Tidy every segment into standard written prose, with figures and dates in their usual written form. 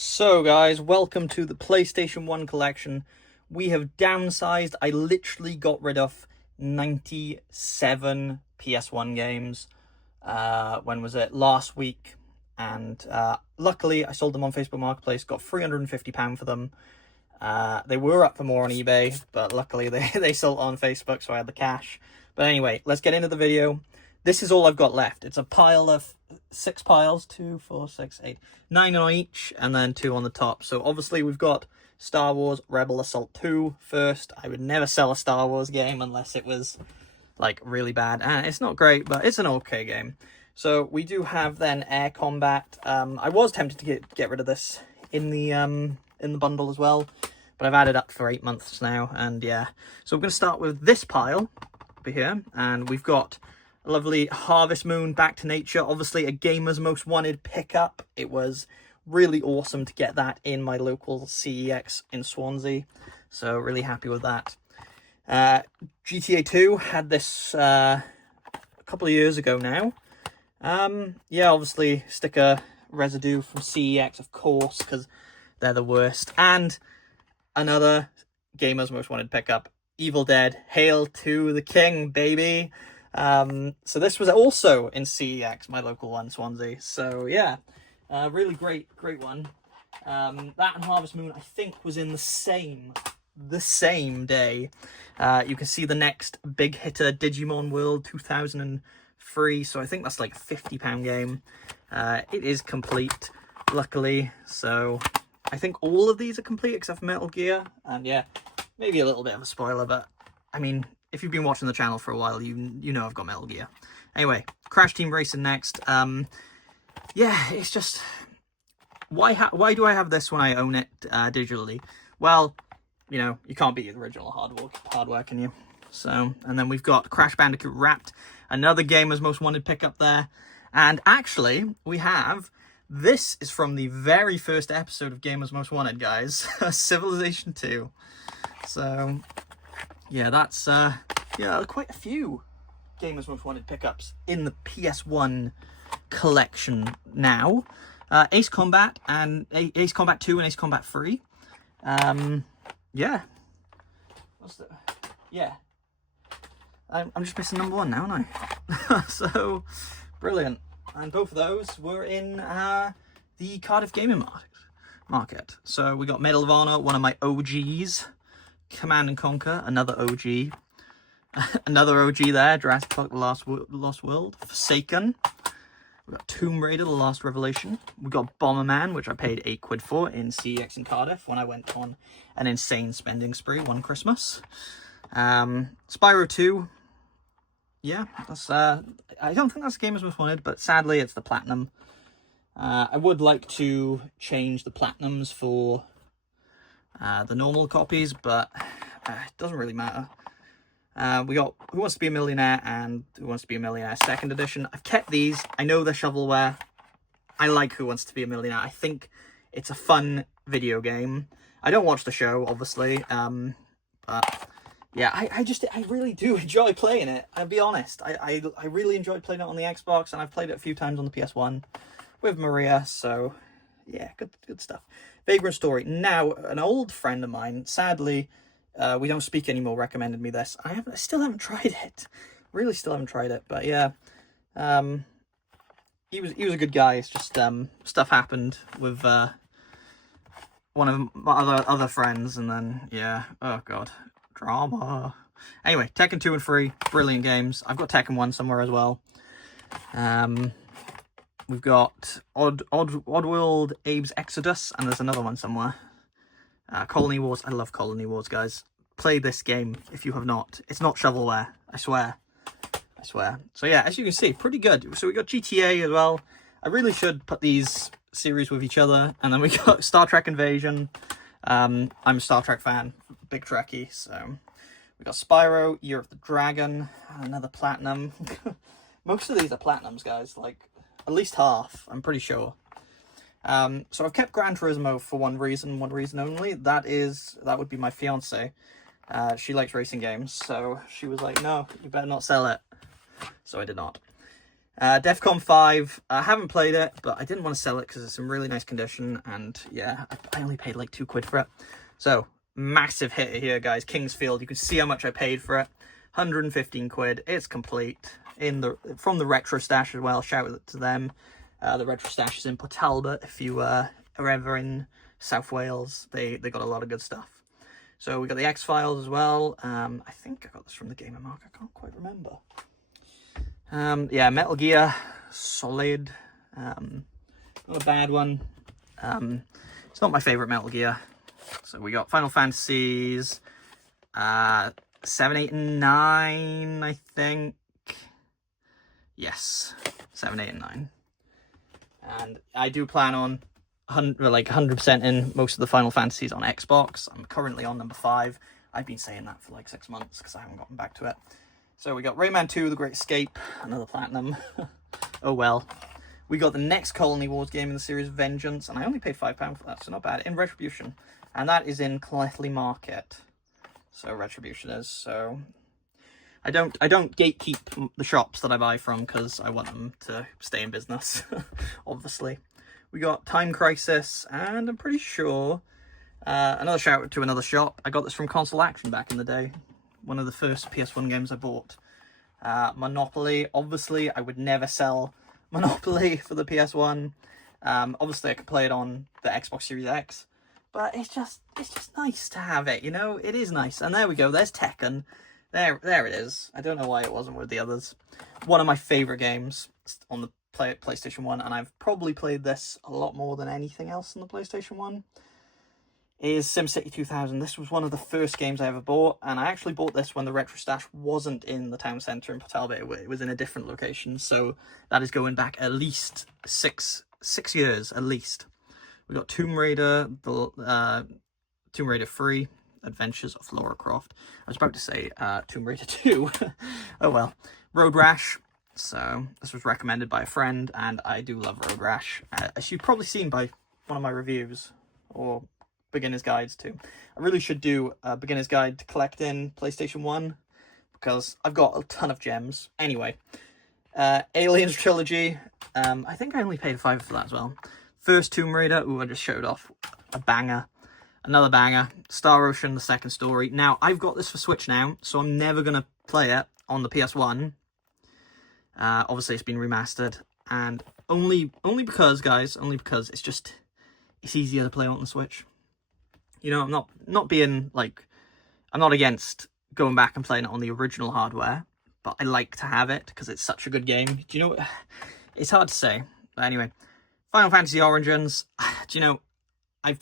So guys, welcome to the PlayStation 1 collection. We have downsized. I literally got rid of 97 PS1 games. When was it? Last week. And luckily I sold them on Facebook Marketplace, got £350 for them. They were up for more on eBay, but luckily they sold on Facebook, so I had the cash. But anyway, let's get into the video. This is all I've got left. It's a pile of 6 piles, 2, 4, 6, 8, 9 on each, and then 2 on the top. So obviously we've got Star Wars Rebel Assault 2 first. I would never sell a Star Wars game unless it was like really bad. And it's not great, but it's an okay game. So we do have then Air Combat. I was tempted to get rid of this in the bundle as well, but I've had it up for 8 months now, and yeah. So I'm going to start with this pile over here, and we've got a lovely Harvest Moon, Back to Nature, obviously a Gamer's Most Wanted pickup. It was really awesome to get that in my local CEX in Swansea, so really happy with that. GTA 2 had this a couple of years ago now. Yeah, obviously sticker residue from CEX, of course, because they're the worst. And another Gamer's Most Wanted pickup, Evil Dead, Hail to the King, baby. So this was also in CEX, my local one, Swansea. So yeah, really great one. That and Harvest Moon, I think, was in the same day. You can see the next big hitter, Digimon World 2003. So I think that's like a £50 game. It is complete, luckily. So I think all of these are complete except for Metal Gear. And yeah, maybe a little bit of a spoiler, but I mean, if you've been watching the channel for a while, you know I've got Metal Gear. Anyway, Crash Team Racing next. Yeah, it's just, why do I have this when I own it digitally? Well, you know, you can't beat the original hardware, can you? So, and then we've got Crash Bandicoot Wrapped, another Gamer's Most Wanted pickup there. And actually, we have, this is from the very first episode of Gamer's Most Wanted, guys. Civilization 2. So yeah, that's yeah, quite a few Gamer's Most Wanted pickups in the PS1 collection now. Ace Combat and Ace Combat 2 and Ace Combat 3. Yeah. What's the? Yeah. I'm just missing number 1 now, aren't I? So brilliant. And both of those were in the Cardiff gaming market. So we got Medal of Honor, one of my OGs. Command and Conquer, another OG. Another OG there, Jurassic Park, The Lost World. Forsaken. We've got Tomb Raider, The Last Revelation. We've got Bomberman, which I paid £8 for in CEX in Cardiff when I went on an insane spending spree one Christmas. Spyro 2. Yeah, that's I don't think that's Gamer's Most Wanted, but sadly it's the Platinum. I would like to change the Platinums for the normal copies, but it doesn't really matter. We got Who Wants to Be a Millionaire and Who Wants to Be a Millionaire Second Edition. I've kept these. I know they're shovelware. I like Who Wants to Be a Millionaire. I think it's a fun video game. I don't watch the show, obviously, but yeah, I really do enjoy playing it. I'll be honest. I really enjoyed playing it on the Xbox, and I've played it a few times on the PS1 with Maria, so yeah, good stuff. Vagrant Story. Now, an old friend of mine, sadly, we don't speak anymore, recommended me this. I still haven't tried it. Really still haven't tried it, but yeah. He was a good guy. It's just stuff happened with one of my other friends, and then yeah, oh god, drama. Anyway, Tekken 2 and 3, brilliant games. I've got Tekken 1 somewhere as well. We've got Oddworld, Abe's Exodus, and there's another one somewhere. Colony Wars. I love Colony Wars, guys. Play this game if you have not. It's not shovelware. I swear. I swear. So yeah, as you can see, pretty good. So we got GTA as well. I really should put these series with each other. And then we got Star Trek Invasion. I'm a Star Trek fan. Big Trekkie. So we got Spyro, Year of the Dragon, another Platinum. Most of these are Platinums, guys. Like, at least half, I'm pretty sure. So I've kept Gran Turismo for one reason only. That would be my fiance. She likes racing games, so she was like, no, you better not sell it. So I did not. Defcon 5, I haven't played it, but I didn't want to sell it because it's in really nice condition, and yeah, I only paid like £2 for it. So, massive hit here, guys. Kingsfield, you can see how much I paid for it. 115 quid, it's complete. From the Retro Stash as well, shout out to them. The Retro Stash is in Port Talbot. If you are ever in South Wales, they got a lot of good stuff. So we got the X-Files as well. I think I got this from the Gamer Mark, I can't quite remember. Yeah, Metal Gear Solid, not a bad one. It's not my favourite Metal Gear. So we got Final Fantasies 7, 8, and 9, I think. Yes, 7, 8, and 9. And I do plan on 100% in most of the Final Fantasies on Xbox. I'm currently on number 5. I've been saying that for like 6 months because I haven't gotten back to it. So we got Rayman 2, The Great Escape, another platinum. Oh well. We got the next Colony Wars game in the series, Vengeance, and I only paid £5 for that, so not bad. In Retribution, and that is in Clethley Market. So Retribution is. So I don't gatekeep the shops that I buy from because I want them to stay in business. Obviously, we got Time Crisis, and I'm pretty sure another shout out to another shop. I got this from Console Action back in the day. One of the first PS1 games I bought. Monopoly. Obviously, I would never sell Monopoly for the PS1. Obviously, I could play it on the Xbox Series X, but it's just nice to have it. You know, it is nice. And there we go. There's Tekken. There it is. I don't know why it wasn't with the others. One of my favorite games on the PlayStation 1, and I've probably played this a lot more than anything else on the PlayStation 1. Is SimCity 2000. This was one of the first games I ever bought, and I actually bought this when the Retro Stash wasn't in the town centre in Port Talbot. It was in a different location, so that is going back at least six years, at least. We got Tomb Raider, the Tomb Raider 3, Adventures of Lara Croft. I was about to say Tomb Raider 2. Oh well. Road Rash. So this was recommended by a friend, and I do love Road Rash, as you've probably seen by one of my reviews, or beginner's guides too. I really should do a beginner's guide to collecting PlayStation 1 because I've got a ton of gems. Anyway, Aliens Trilogy. I think I only paid £5 for that as well. First Tomb Raider. Ooh, I just showed off a banger. Another banger. Star Ocean, the second story. Now, I've got this for Switch now, so I'm never going to play it on the PS1. Obviously, it's been remastered. And only because, guys, it's easier to play on the Switch. You know, I'm not being like, I'm not against going back and playing it on the original hardware, but I like to have it because it's such a good game. Do you know, it's hard to say. But anyway, Final Fantasy Origins. Do you know, I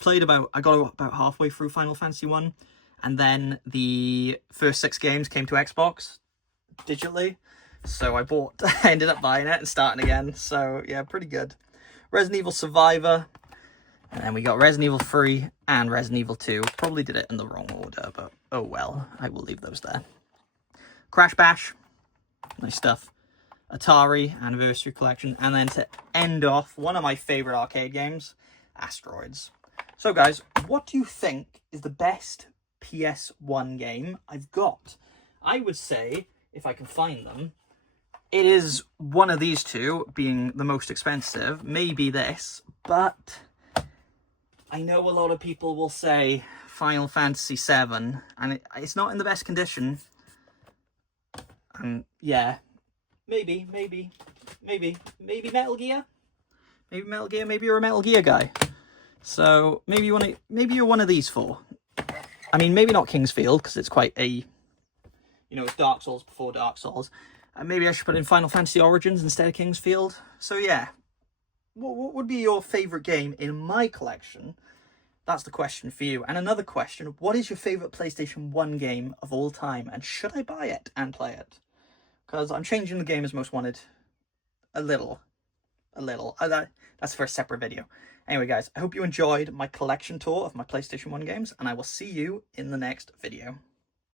got about halfway through Final Fantasy 1, and then the first 6 games came to Xbox digitally. So I ended up buying it and starting again. So yeah, pretty good. Resident Evil Survivor. And then we got Resident Evil 3 and Resident Evil 2. Probably did it in the wrong order, but oh well. I will leave those there. Crash Bash. Nice stuff. Atari Anniversary Collection. And then to end off, one of my favourite arcade games, Asteroids. So guys, what do you think is the best PS1 game I've got? I would say, if I can find them, it is one of these two, being the most expensive. Maybe this, but I know a lot of people will say Final Fantasy VII, and it's not in the best condition. And yeah, maybe Metal Gear. Maybe Metal Gear. Maybe you're a Metal Gear guy. So maybe you're one of these four. I mean, maybe not Kingsfield because it's quite a, it's Dark Souls before Dark Souls. And maybe I should put in Final Fantasy Origins instead of Kingsfield. So yeah. What would be your favourite game in my collection? That's the question for you. And another question, what is your favourite PlayStation 1 game of all time? And should I buy it and play it? Because I'm changing the game as most wanted a little. That's for a separate video. Anyway, guys, I hope you enjoyed my collection tour of my PlayStation 1 games, and I will see you in the next video.